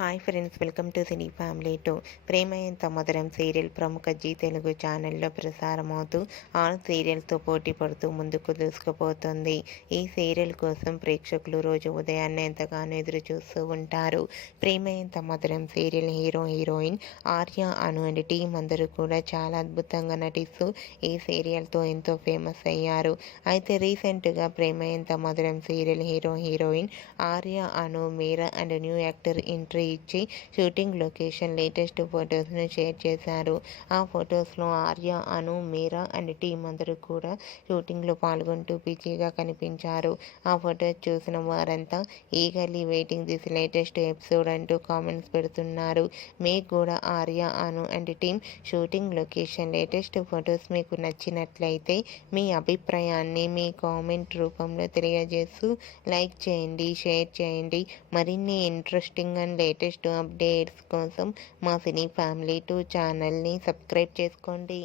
Hi friends, welcome to cine family two. Prema Entha Madhuram serial ప్రముఖ G Telugu ఛానల్లో ప్రసారమవుతూ all సీరియల్తో పోటీ పడుతూ ముందుకు దూసుకుపోతుంది. ఈ సీరియల్ కోసం ప్రేక్షకులు రోజు ఉదయాన్నే ఎంతగానో ఎదురు చూస్తూ ఉంటారు. ప్రేమ Entha Madhuram serial hero heroine Arya, Anu and team అందరూ కూడా చాలా అద్భుతంగా నటిస్తూ ఈ సీరియల్తో ఎంతో ఫేమస్ అయ్యారు. అయితే రీసెంట్గా ప్రేమ Entha Madhuram serial hero heroine Arya, Anu, Meera and new actor entry ఇచ్చి షూటింగ్ లొకేషన్ లేటెస్ట్ ఫొటోస్ను షేర్ చేశారు. ఆ ఫొటోస్లో ఆర్య, అను, మీరా అండ్ టీం అందరూ కూడా షూటింగ్లో పాల్గొంటూ బిజీగా కనిపించారు. ఆ ఫొటోస్ చూసిన వారంతా eagerly waiting this latest episode అంటూ కామెంట్స్ పెడుతున్నారు. మీకు కూడా Arya, Anu and team shooting location latest photos మీకు నచ్చినట్లయితే మీ అభిప్రాయాన్ని మీ కామెంట్ రూపంలో తెలియజేస్తూ లైక్ చేయండి, షేర్ చేయండి. మరిన్ని ఇంట్రెస్టింగ్ అండ్ లేటెస్ట్ అప్డేట్స్ కోసం మా సినీ ఫ్యామిలీ 2 ఛానల్ని సబ్స్క్రైబ్ చేసుకోండి.